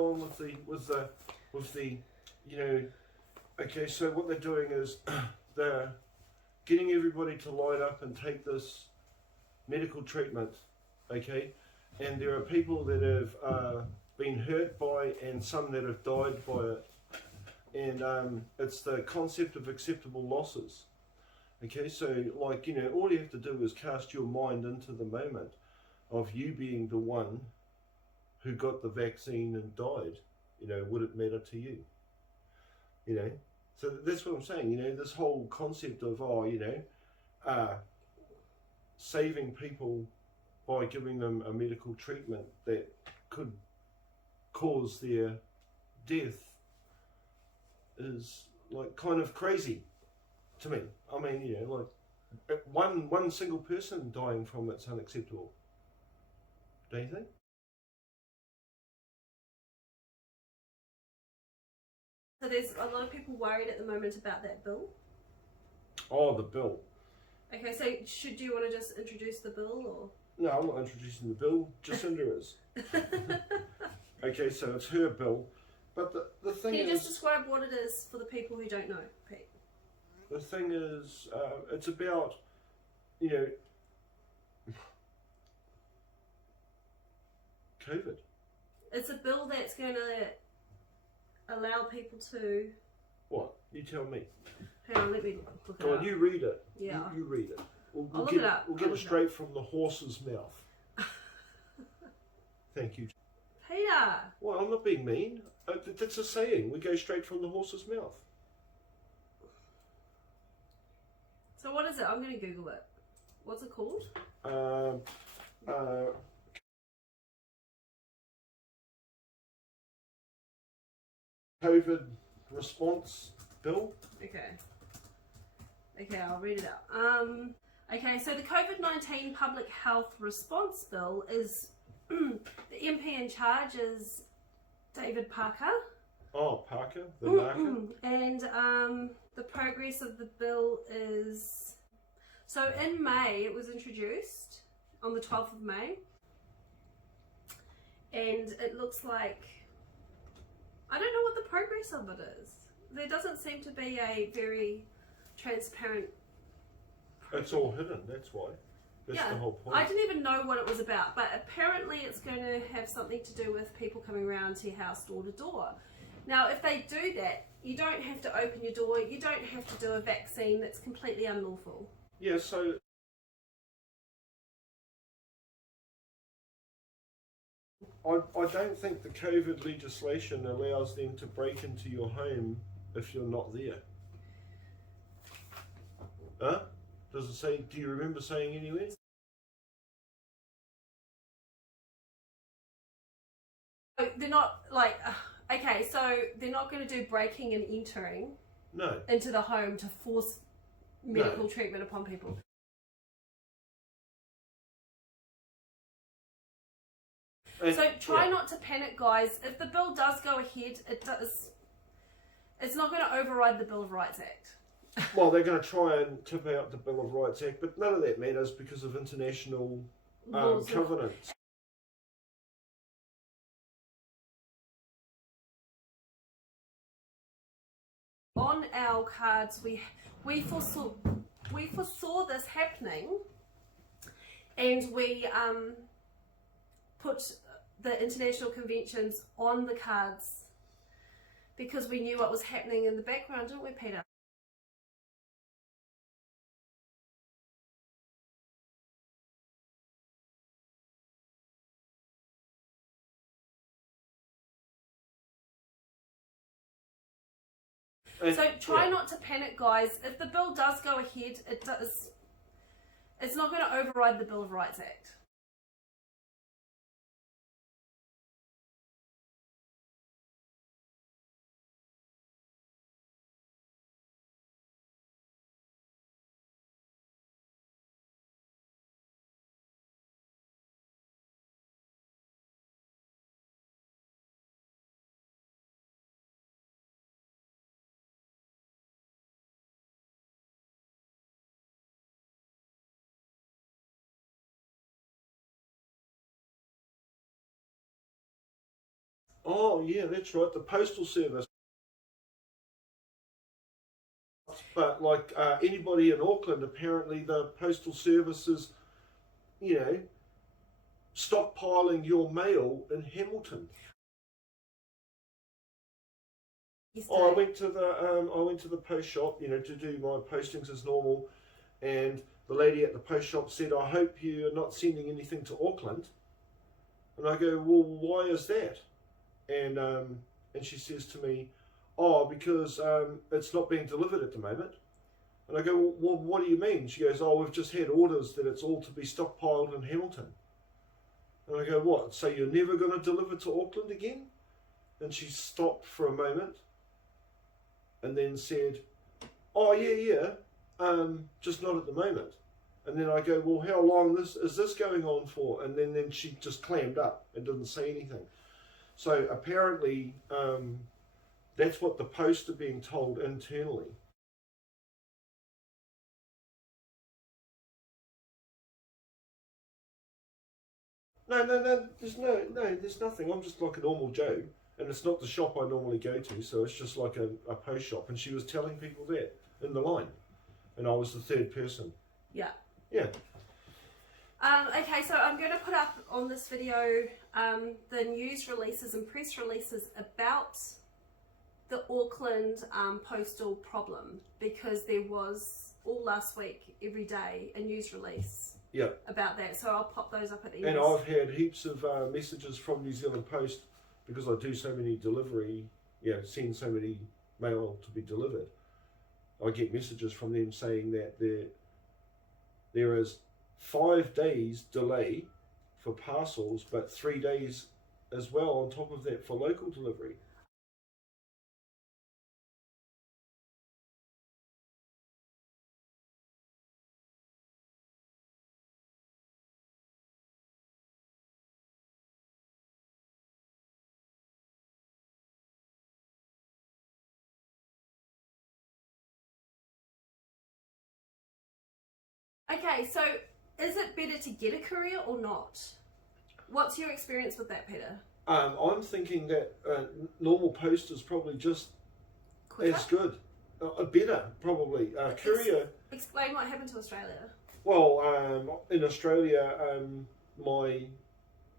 on with the, you know, okay, so what they're doing is they're getting everybody to line up and take this medical treatment, okay, and there are people that have been hurt by and some that have died by it, and it's the concept of acceptable losses. Okay, so like, you know, all you have to do is cast your mind into the moment of you being the one who got the vaccine and died. You know, would it matter to you? You know, so that's what I'm saying. You know, this whole concept of, oh, you know, saving people by giving them a medical treatment that could cause their death is like kind of crazy to me. I mean, you know, like one single person dying from it's unacceptable. Don't you think? So there's a lot of people worried at the moment about that bill. Oh, the bill. Okay, so do you want to just introduce the bill, or? No, I'm not introducing the bill. Jacinda is. Okay, so it's her bill. But the thing is... Can you just describe what it is for the people who don't know, Pete? The thing is, it's about, you know, COVID. It's a bill that's going to allow people to... What? You tell me. Hang on, let me look it Go up. on, you read it. Yeah. You read it. I'll look it up. We'll get it straight from the horse's mouth. Thank you. Peter! Well, I'm not being mean. That's a saying. We go straight from the horse's mouth. So what is it? I'm going to Google it. What's it called? COVID response bill. Okay, I'll read it out. Okay, so the COVID-19 Public Health Response Bill is the MP in charge is David Parker. Oh, Parker, the marker. And the progress of the bill is, so in May it was introduced on the 12th of May, and it looks like, I don't know what the progress of it is. There doesn't seem to be a very transparent. It's all hidden, that's why. That's the whole point. I didn't even know what it was about, but apparently it's going to have something to do with people coming around to your house door to door. Now, if they do that, you don't have to open your door, you don't have to do a vaccine. That's completely unlawful. Yeah, so I don't think the COVID legislation allows them to break into your home if you're not there. Huh? Does it say, do you remember saying anywhere? They're not like, okay, so they're not going to do breaking and entering into the home to force medical treatment upon people. So try not to panic, guys. If the bill does go ahead, it's not going to override the Bill of Rights Act. Well, they're going to try and tip out the Bill of Rights Act, but none of that matters because of international covenants. On our cards, we foresaw this happening, and we put the international conventions on the cards because we knew what was happening in the background, didn't we, Peter? So try not to panic, guys. If the bill does go ahead, it's not going to override the Bill of Rights Act. Oh, yeah, that's right, the postal service. But like anybody in Auckland, apparently the postal service is, you know, stockpiling your mail in Hamilton. Oh, I went to the post shop, you know, to do my postings as normal, and the lady at the post shop said, "I hope you're not sending anything to Auckland." And I go, "Well, why is that?" And she says to me, "Oh, because it's not being delivered at the moment." And I go, "Well, what do you mean?" She goes, "Oh, we've just had orders that it's all to be stockpiled in Hamilton." And I go, "What? So you're never going to deliver to Auckland again?" And she stopped for a moment, and then said, "Oh, yeah, just not at the moment." And then I go, "Well, how long is this going on for?" And then she just clammed up and didn't say anything. So apparently, that's what the post are being told internally. No, there's nothing. I'm just like a normal Joe, and it's not the shop I normally go to, so it's just like a post shop. And she was telling people that in the line, and I was the third person. Yeah. Yeah. Okay, so I'm going to put up on this video the news releases and press releases about the Auckland postal problem, because there was all last week, every day, a news release about that. So I'll pop those up at the end. And I've had heaps of messages from New Zealand Post, because I do so many send so many mail to be delivered. I get messages from them saying that there is 5 days delay for parcels, but 3 days as well on top of that for local delivery. Okay, so is it better to get a courier or not? What's your experience with that, Peter? I'm thinking that normal post is probably just Quicker? as good. Better, probably. Courier... Explain what happened to Australia. Well, in Australia, my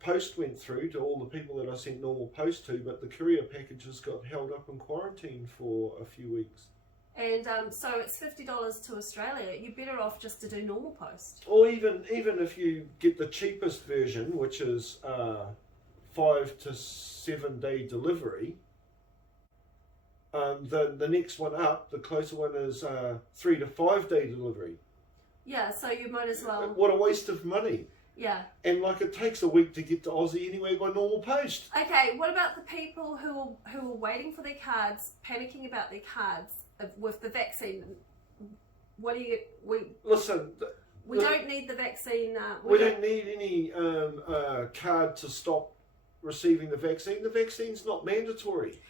post went through to all the people that I sent normal post to, but the courier packages got held up in quarantine for a few weeks. And so it's $50 to Australia. You're better off just to do normal post. Or even if you get the cheapest version, which is 5 to 7 day delivery, the next one up, the closer one, is 3 to 5 day delivery. Yeah, so you might as well. What a waste of money. Yeah. And like, it takes a week to get to Aussie anyway by normal post. Okay, what about the people who are waiting for their cards, panicking about their cards with the vaccine? What do you... Listen... We don't need the vaccine. We don't need any card to stop receiving the vaccine. The vaccine's not mandatory.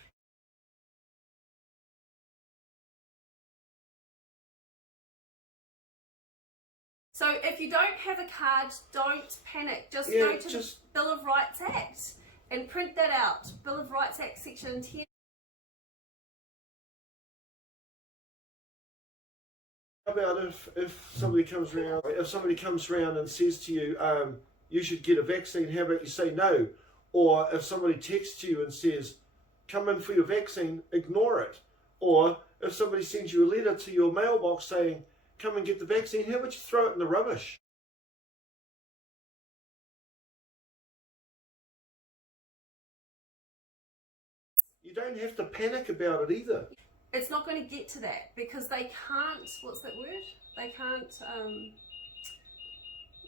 So if you don't have a card, don't panic. Just go to the Bill of Rights Act and print that out. Bill of Rights Act section 10. How about if somebody comes around and says to you, you should get a vaccine, how about you say no? Or if somebody texts you and says, come in for your vaccine, ignore it. Or if somebody sends you a letter to your mailbox saying, come and get the vaccine, how about you throw it in the rubbish? You don't have to panic about it either. It's not going to get to that because they can't, what's that word? They can't, what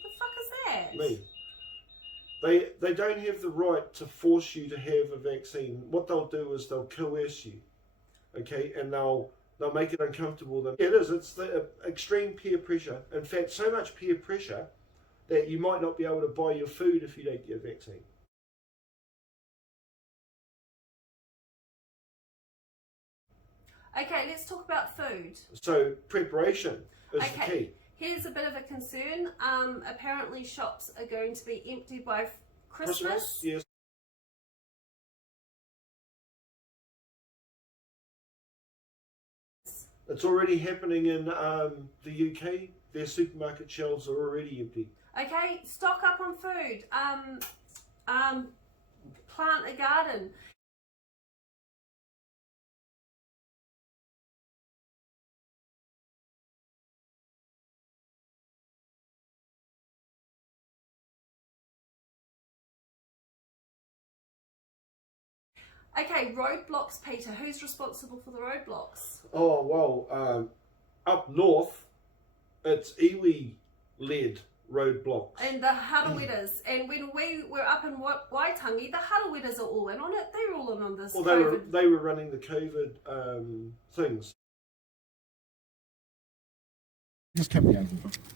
the fuck is that? Me. They don't have the right to force you to have a vaccine. What they'll do is they'll coerce you, okay, and they'll make it uncomfortable. It's the extreme peer pressure. In fact, so much peer pressure that you might not be able to buy your food if you don't get a vaccine. Okay, let's talk about food. So preparation is the key. Here's a bit of a concern. Apparently shops are going to be empty by Christmas. Yes. It's already happening in the UK. Their supermarket shelves are already empty. Okay, stock up on food. Plant a garden. Okay, roadblocks, Peter. Who's responsible for the roadblocks? Oh, well, up north, it's iwi-led roadblocks. And the Harawettas. And when we were up in Waitangi, the Harawettas are all in on it. They're all in on this. Well, COVID. they were running the COVID things. Just come down.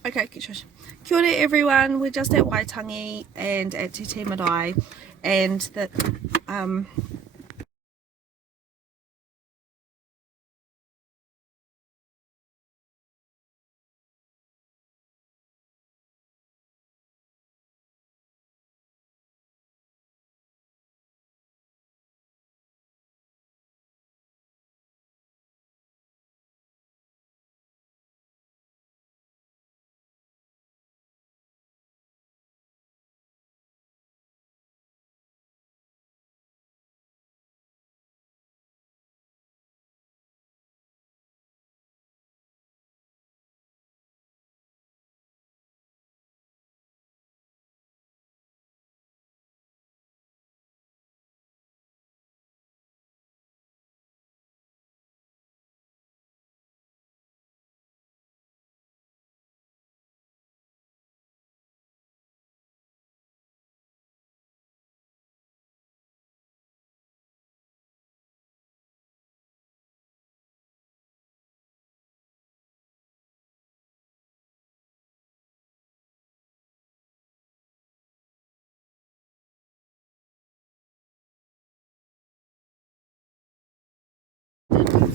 Okay, good shush. Kia ora everyone, we're just at Waitangi and at Te Te Marae, and the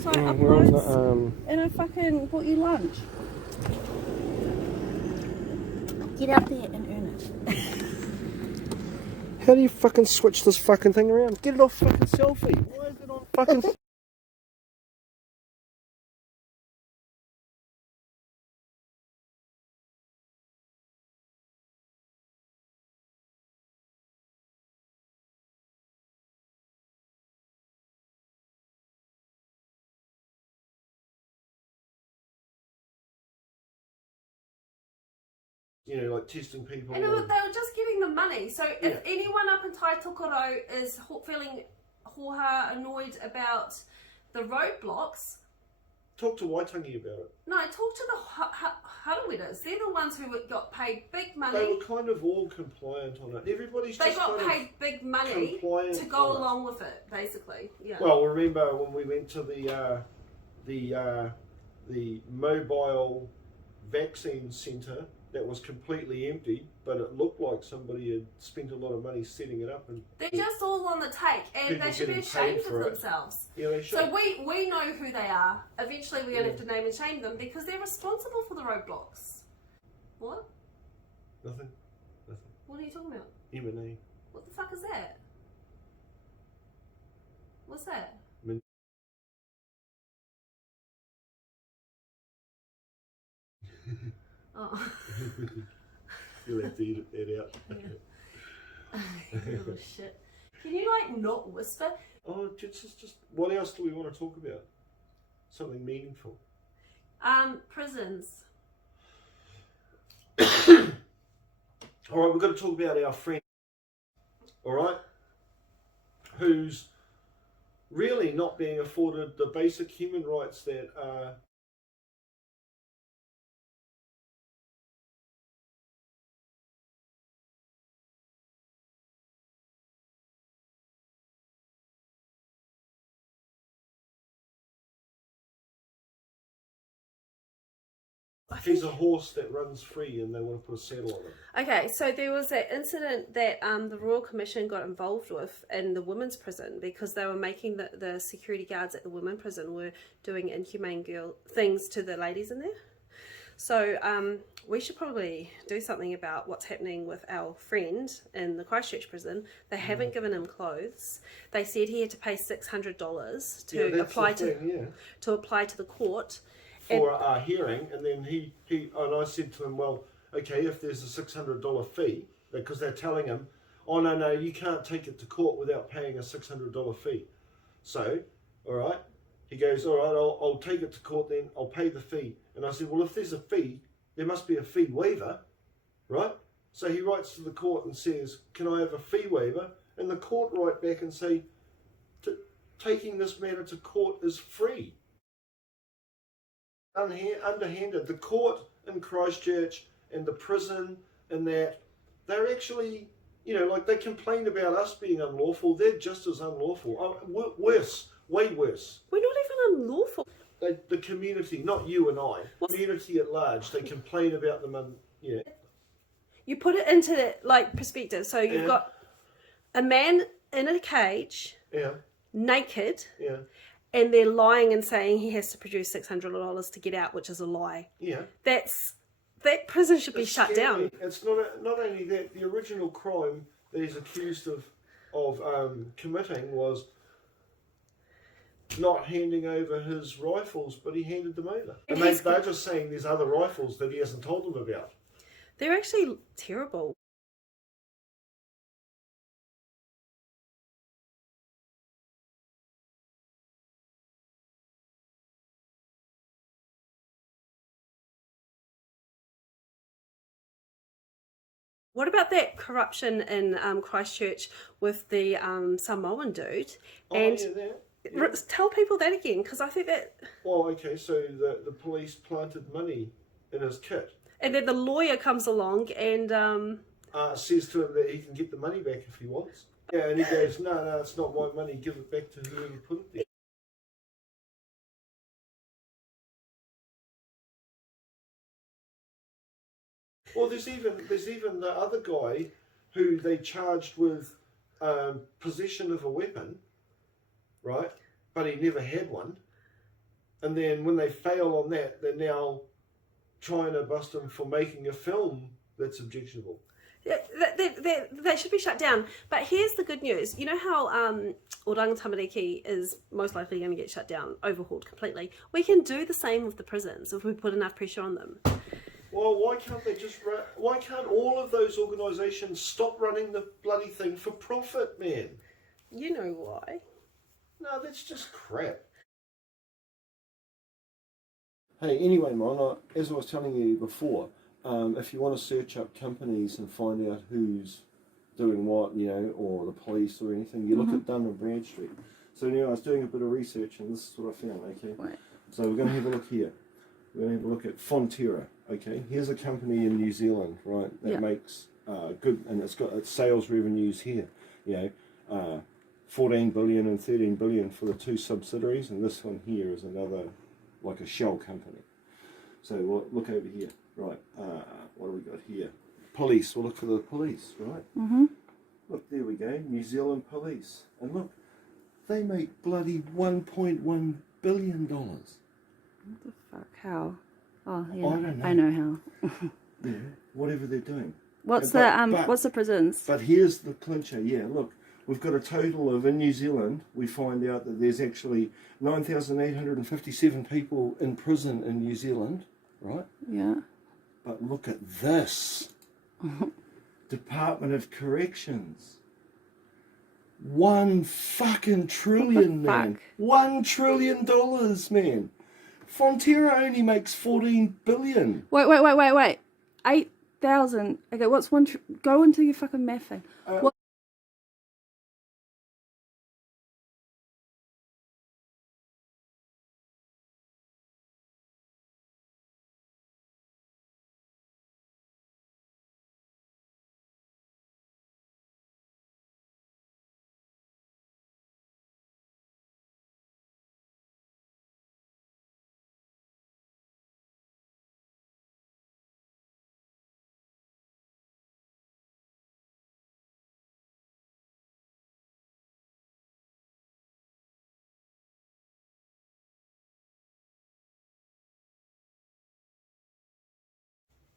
so We're on uploads the, and I fucking bought you lunch. Get out there and earn it. How do you fucking switch this fucking thing around? Get it off fucking selfie. Why is it on fucking... You know, like testing people. And they were just getting the money. So if Yeah. anyone up in Taitokoro is feeling hoha annoyed about the roadblocks, Talk to Waitangi about it. no, talk to the Harawettas. They're the ones who got paid big They money. were kind of all compliant on it. Everybody's They just got kind paid big money of compliant to go on it. along with it, basically. Yeah. Well, remember when we went to the mobile vaccine centre that was completely empty, but it looked like somebody had spent a lot of money setting it up, and They're just all on the take, and People they should be getting ashamed paid for of it. themselves. yeah, they should. So we know who they are. Eventually we're going to Yeah. have to name and shame them because they're responsible for the roadblocks. What? Nothing. What are you talking about? M&A. What the fuck is that? What's that? Oh. You'll have to edit that out. Oh shit. Can you like not whisper? Oh, just what else do we want to talk about? Something meaningful. Prisons. All right, we've got to talk about our friend. All right, who's really not being afforded the basic human rights that are. He's a horse that runs free and they want to put a saddle on it. Okay, so there was that incident that the Royal Commission got involved with in the women's prison because they were making the security guards at the women's prison were doing inhumane things to the ladies in there. So we should probably do something about what's happening with our friend in the Christchurch prison. They haven't given him clothes. They said he had to pay $600 to apply to the court for a hearing, and then he and I said to him, well, okay, if there's a $600 fee, because they're telling him, oh no, you can't take it to court without paying a $600 fee. So, all right, he goes, all right, I'll take it to court then, I'll pay the fee. And I said, well, if there's a fee, there must be a fee waiver, right? So he writes to the court and says, can I have a fee waiver? And the court write back and say, taking this matter to court is free. Underhanded. The court in Christchurch and the prison and that, they're actually, you know, like they complain about us being unlawful, they're just as unlawful. Worse, way worse. We're not even unlawful. The community, not you and I, community at large, they complain about them. You put it into like perspective. So you've got a man in a cage, naked, and they're lying and saying he has to produce $600 to get out, which is a lie. Yeah, that prison should be shut down. It's not only that. The original crime that he's accused of committing was not handing over his rifles, but he handed them over. And they're just saying there's other rifles that he hasn't told them about. They're actually terrible. What about that corruption in Christchurch with the Samoan dude? Tell people that again, because I think that... Well, okay, so the police planted money in his kit. And then the lawyer comes along and... says to him that he can get the money back if he wants. Yeah, and he goes, no, it's not my money, give it back to whoever put it there. Well, there's even the other guy who they charged with possession of a weapon, right? But he never had one. And then when they fail on that, they're now trying to bust him for making a film that's objectionable. Yeah, they should be shut down. But here's the good news. You know how Oranga Tamariki is most likely going to get shut down, overhauled completely? We can do the same with the prisons if we put enough pressure on them. Well, why can't all of those organisations stop running the bloody thing for profit, man? You know why. No, that's just crap. Hey, anyway, man, as I was telling you before, if you want to search up companies and find out who's doing what, you know, or the police or anything, you look at Dun and Bradstreet. So anyway, I was doing a bit of research and this is what I found, okay? Right. So we're going to have a look here. We're going to have a look at Fonterra, okay? Here's a company in New Zealand, right, that makes good, and it's got its sales revenues here, you know, 14 billion and 13 billion for the two subsidiaries, and this one here is another, like a shell company. So we'll look over here, right, what do we got here? Police, we'll look for the police, right? Look, there we go, New Zealand Police. And look, they make bloody $1.1 billion. What the fuck? How? Oh, yeah. I know how. Yeah, whatever they're doing. What's the prisons? But here's the clincher. Yeah, look, we've got a total of, in New Zealand, we find out that there's actually 9,857 people in prison in New Zealand, right? Yeah. But look at this. Department of Corrections. $1 fucking trillion, man. $1 trillion, man. Fonterra only makes 14 billion. Wait. 8,000. Okay, what's one? Go into your fucking math thing.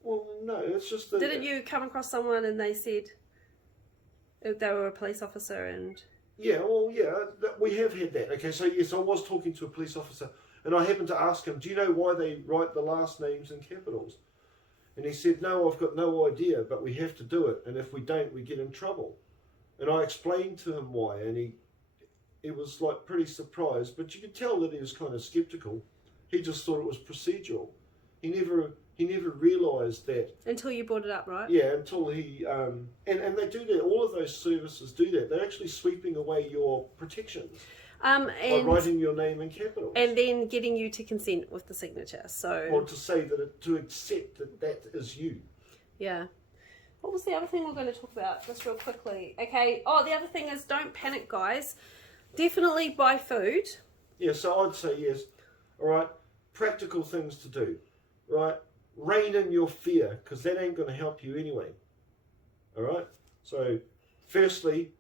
Well, no, it's just that... Didn't you come across someone and they said they were a police officer and... Yeah, well, yeah, we have had that. Okay, so yes, I was talking to a police officer and I happened to ask him, do you know why they write the last names in capitals? And he said, no, I've got no idea, but we have to do it. And if we don't, we get in trouble. And I explained to him why, and he was like pretty surprised, but you could tell that he was kind of skeptical. He just thought it was procedural. He never realised that. Until you brought it up, right? Yeah, until he... and they do that. All of those services do that. They're actually sweeping away your protections by writing your name in capitals. And then getting you to consent with the signature. So... Or to say that to accept that is you. Yeah. What was the other thing we're going to talk about, just real quickly? Okay. Oh, the other thing is don't panic, guys. Definitely buy food. Yeah, so I'd say yes. All right, practical things to do. Right, rein in your fear, because that ain't going to help you anyway. All right. So, firstly,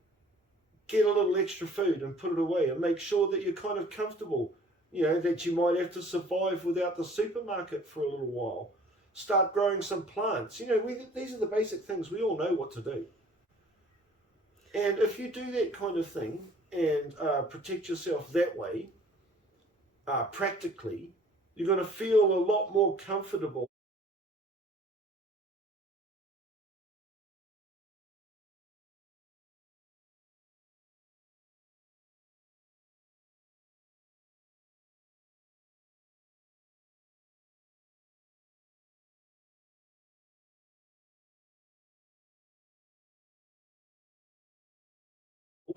get a little extra food and put it away, and make sure that you're kind of comfortable. You know, that you might have to survive without the supermarket for a little while. Start growing some plants. You know, these are the basic things. We all know what to do. And if you do that kind of thing and protect yourself that way, practically, you're going to feel a lot more comfortable.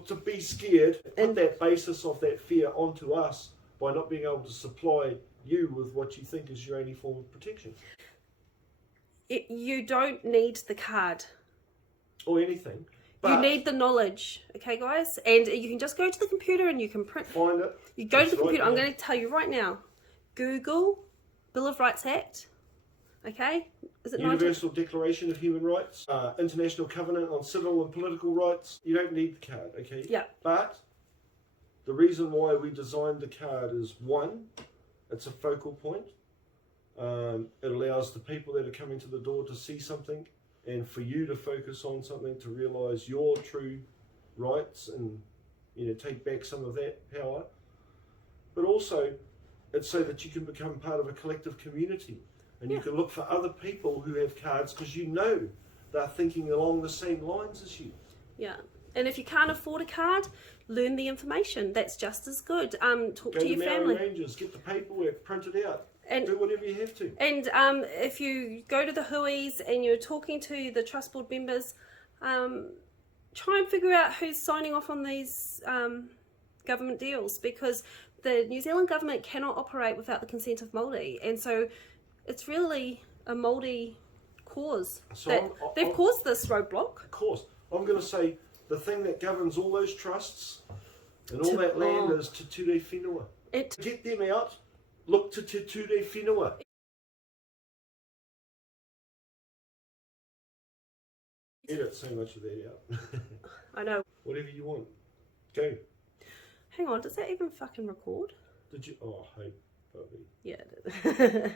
To be scared, put that basis of that fear onto us by not being able to supply you with what you think is your only form of protection. You don't need the card. Or anything. But You need the knowledge, okay, guys? And you can just go to the computer and you can print. Find it. You go to the computer. I'm now. going to tell you right now. Google Bill of Rights Act. Okay? Is it Universal Declaration of Human Rights, International Covenant on Civil and Political Rights. You don't need the card, okay? Yeah. But the reason why we designed the card is, one, it's a focal point. It allows the people that are coming to the door to see something, and for you to focus on something, to realise your true rights and, you know, take back some of that power. But also, it's so that you can become part of a collective community. And you can look for other people who have cards, because you know they're thinking along the same lines as you. Yeah. And if you can't afford a card, learn the information. That's just as good. Talk to your family. Rangers, get the paperwork, print it out, and do whatever you have to. And if you go to the hui's and you're talking to the trust board members, try and figure out who's signing off on these government deals, because the New Zealand government cannot operate without the consent of Māori, and so it's really a Māori cause. So they've caused this roadblock. Of course. I'm going to say the thing that governs all those trusts and all that land is Te Ture Whenua. Get them out. Look to Te Ture Whenua. Edit so much of that out. I know. Whatever you want. Go. Hang on, does that even fucking record? Did you? Oh, hey, Bobby. Yeah, it did.